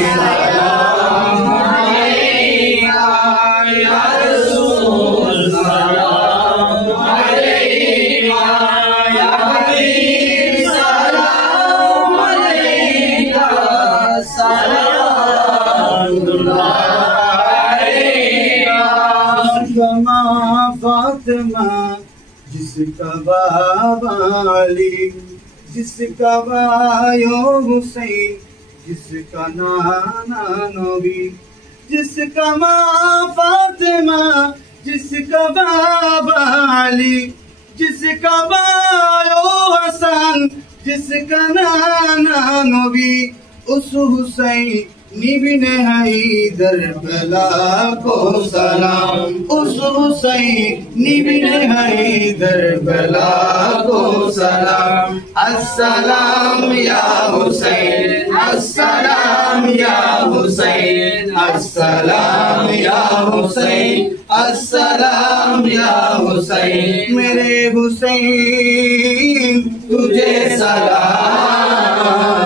सलाम अलैका या रसूल, सलाम अलैका या हबीब, सलाम अलैका, सलामुल्लाह अलैका। फातिमा फातिमा जिसका बाबा अली, जिसका भाइयो हुसैन, जिसका नाना नबी, जिसका माँ फातिमा, जिसका बाबा अली, जिसका भाइयो हसन, जिसका नाना नबी, उस हुसैनी बिन हैदर भला को सलाम, उस हुसैनी बिन हैदर भला को सलाम। अस्सलाम या हुसैन, अस्सलाम या हुसैन, अस्सलाम या हुसैन, अस्सलाम या हुसैन। मेरे हुसैन तुझे सलाम